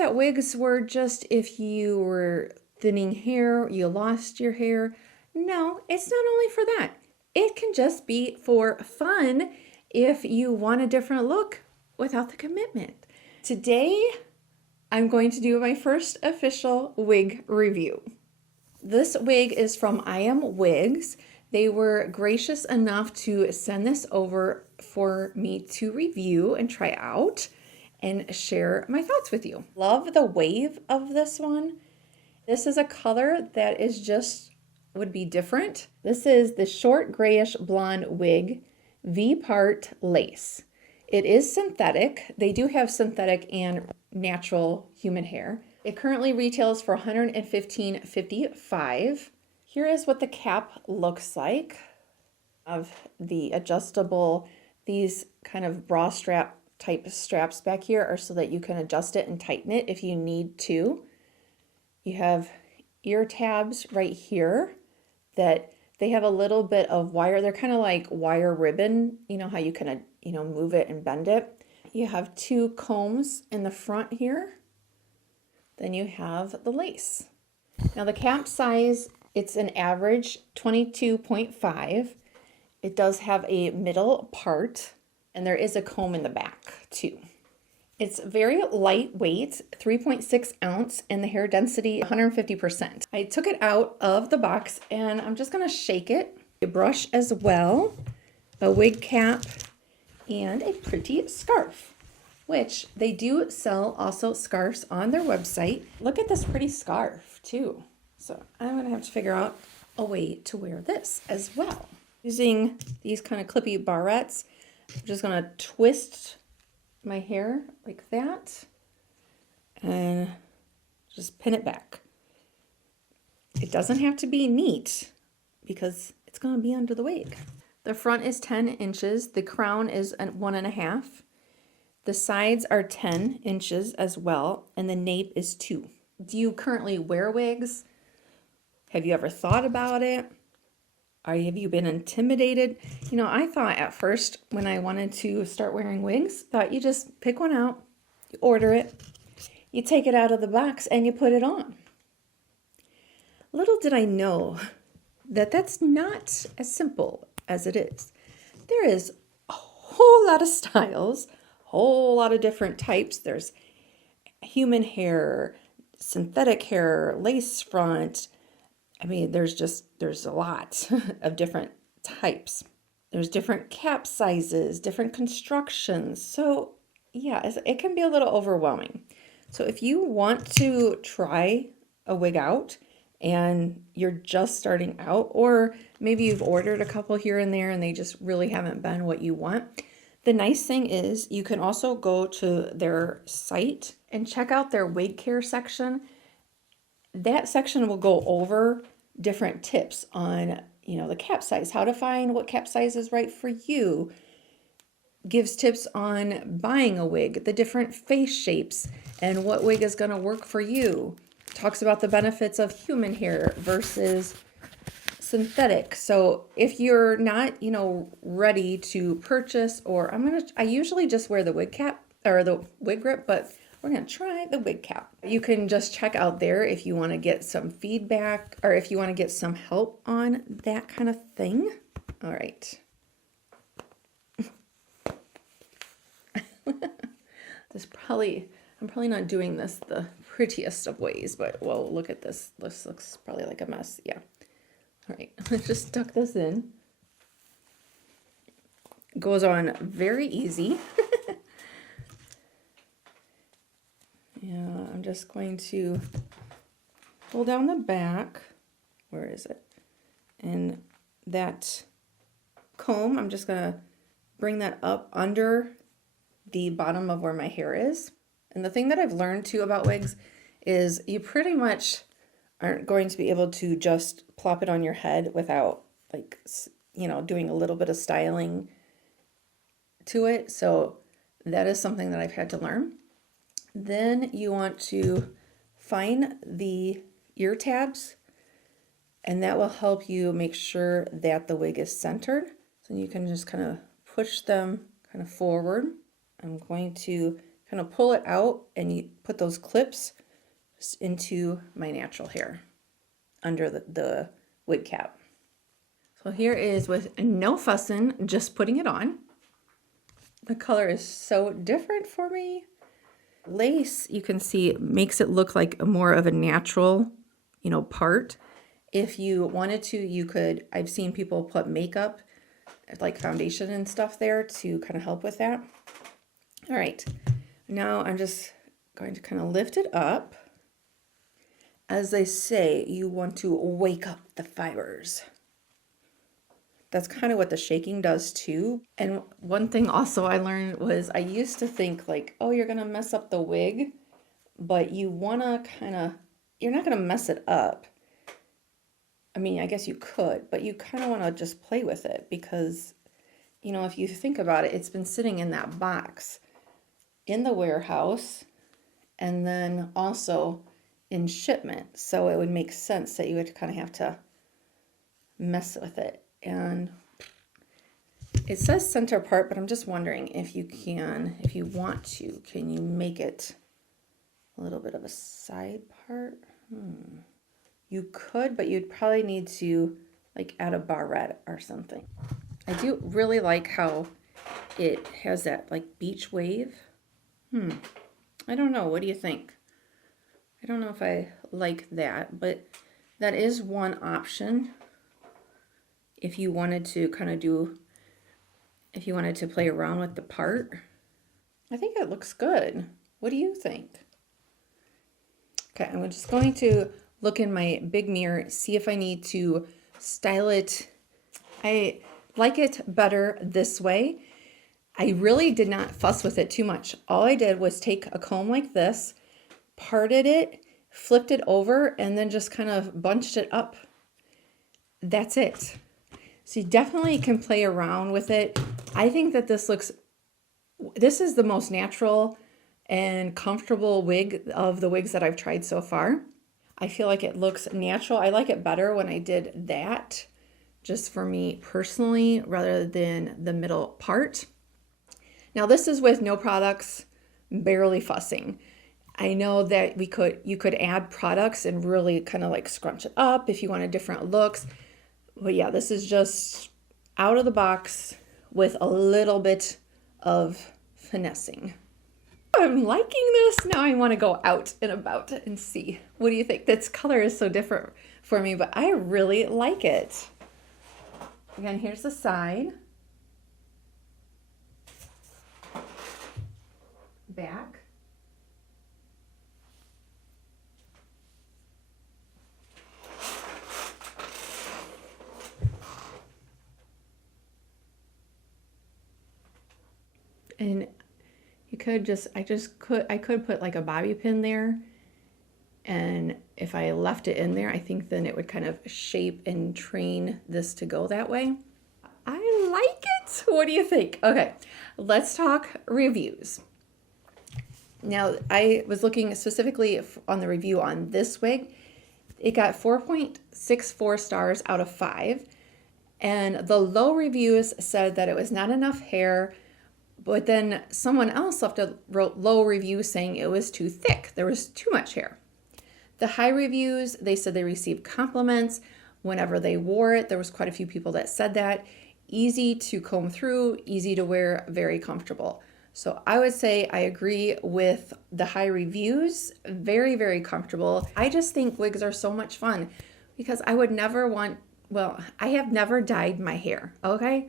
that wigs were just if you were thinning hair, you lost your hair. No, it's not only for that. It can just be for fun if you want a different look without the commitment. Today, I'm going to do my first official wig review. This wig is from Imwigs. They were gracious enough to send this over for me to review and try out and share my thoughts with you. Love the wave of this one. This is a color that is just would be different. This is the short grayish blonde wig V-part lace. It is synthetic. They do have synthetic and natural human hair. It currently retails for $115.55. Here is what the cap looks like of the adjustable, these kind of bra strap type straps back here are so that you can adjust it and tighten it if you need to. You have ear tabs right here that they have a little bit of wire. They're kind of like wire ribbon. You know how you can, move it and bend it. You have two combs in the front here. Then you have the lace. Now the cap size, it's an average 22.5. It does have a middle part, and there is a comb in the back too. It's very lightweight, 3.6 ounce, and the hair density 150%. I took it out of the box and I'm just gonna shake it. A brush as well, a wig cap, and a pretty scarf, which they do sell also scarves on their website. Look at this pretty scarf too. So I'm gonna have to figure out a way to wear this as well. Using these kind of clippy barrettes, I'm just gonna twist my hair like that and just pin it back. It doesn't have to be neat because it's gonna be under the wig. The front is 10 inches. The crown is 1.5. The sides are 10 inches as well, and the nape is 2. Do you currently wear wigs? Have you ever thought about it? Or have you been intimidated? I thought at first when I wanted to start wearing wigs, thought you just pick one out, you order it, you take it out of the box, and you put it on. Little did I know that that's not as simple as it is. There is a whole lot of styles, whole lot of different types. There's human hair, synthetic hair, lace front. I mean, there's a lot of different types. There's different cap sizes, different constructions. So yeah, it can be a little overwhelming. So if you want to try a wig out and you're just starting out, or maybe you've ordered a couple here and there and they just really haven't been what you want, the nice thing is you can also go to their site and check out their wig care section. That section will go over different tips on, the cap size, how to find what cap size is right for you, gives tips on buying a wig, the different face shapes, and what wig is going to work for you. Talks about the benefits of human hair versus synthetic. So if you're not, ready to purchase, or I usually just wear the wig cap or the wig grip, but we're going to try the wig cap. You can just check out there if you want to get some feedback or if you want to get some help on that kind of thing. All right. I'm probably not doing this the prettiest of ways, but well, look at this. This looks probably like a mess. Yeah. All right. Let's just tuck this in. Goes on very easy. Yeah, I'm just going to pull down the back. Where is it? And that comb, I'm just going to bring that up under the bottom of where my hair is. And the thing that I've learned too about wigs is you pretty much aren't going to be able to just plop it on your head without doing a little bit of styling to it. So that is something that I've had to learn. Then you want to find the ear tabs, and that will help you make sure that the wig is centered. So you can just kind of push them kind of forward. I'm going to kind of pull it out and you put those clips into my natural hair under the wig cap. So here is with no fussing, just putting it on. The color is so different for me. Lace, you can see, makes it look like more of a natural, you know, part. If you wanted to, you could, I've seen people put makeup, like foundation and stuff there to kind of help with that. All right, now I'm just going to kind of lift it up. As they say, you want to wake up the fibers. That's kind of what the shaking does too. And one thing also I learned was I used to think like, oh, you're gonna mess up the wig, but you wanna you're not gonna mess it up. I mean, I guess you could, but you kind of wanna just play with it because, you know, if you think about it, it's been sitting in that box in the warehouse and then also in shipment. So it would make sense that you would kind of have to mess with it. And it says center part, but I'm just wondering if you can, if you want to, can you make it a little bit of a side part? You could, but you'd probably need to like add a barrette or something. I do really like how it has that like beach wave. I don't know. What do you think? I don't know if I like that, but that is one option. If you wanted to kind of do, if you wanted to play around with the part, I think it looks good. What do you think? Okay, I'm just going to look in my big mirror, see if I need to style it. I like it better this way. I really did not fuss with it too much. All I did was take a comb like this, parted it, flipped it over, and then just kind of bunched it up. That's it. So you definitely can play around with it. I think that this is the most natural and comfortable wig of the wigs that I've tried so far. I feel like it looks natural. I like it better when I did that, just for me personally, rather than the middle part. Now this is with no products, barely fussing. I know that you could add products and really kind of like scrunch it up if you wanted different looks. But yeah, this is just out of the box with a little bit of finessing. I'm liking this. Now I want to go out and about and see. What do you think? This color is so different for me, but I really like it. Again, here's the side. Back. And you could I could put like a bobby pin there. And if I left it in there, I think then it would kind of shape and train this to go that way. I like it. What do you think? Okay, let's talk reviews. Now, I was looking specifically on the review on this wig. It got 4.64 stars out of 5. And the low reviews said that it was not enough hair. But then someone else left a low review saying it was too thick. There was too much hair. The high reviews, they said they received compliments whenever they wore it. There was quite a few people that said that. Easy to comb through, easy to wear, very comfortable. So I would say I agree with the high reviews. Very, very comfortable. I just think wigs are so much fun because I would never want, well, I have never dyed my hair, okay?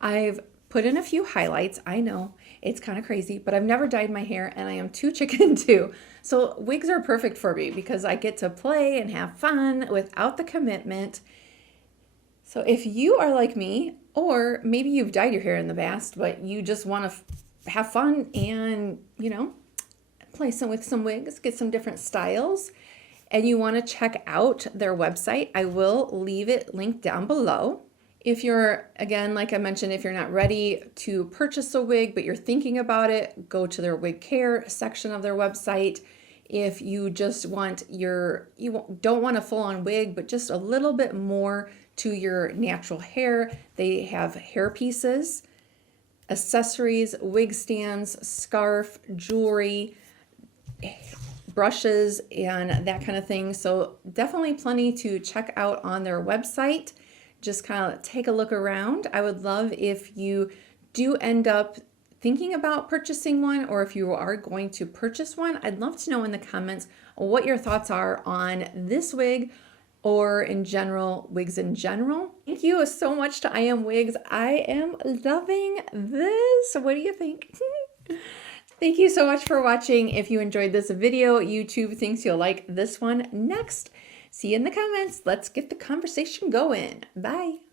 I've put in a few highlights. I know it's kind of crazy, but I've never dyed my hair and I am too chicken too. So wigs are perfect for me because I get to play and have fun without the commitment. So if you are like me, or maybe you've dyed your hair in the past, but you just want to have fun and, you know, play with some wigs, get some different styles, and you want to check out their website, I will leave it linked down below. If you're, again, like I mentioned, if you're not ready to purchase a wig, but you're thinking about it, go to their wig care section of their website. If you just want you don't want a full-on wig, but just a little bit more to your natural hair, they have hair pieces. accessories, wig stands, scarf, jewelry, brushes, and that kind of thing. So definitely plenty to check out on their website. Just kind of take a look around. I would love if you do end up thinking about purchasing one, or if you are going to purchase one. I'd love to know in the comments what your thoughts are on this wig, or in general, wigs in general. Thank you so much to Imwigs. I am loving this. What do you think? Thank you so much for watching. If you enjoyed this video, YouTube thinks you'll like this one next. See you in the comments. Let's get the conversation going. Bye.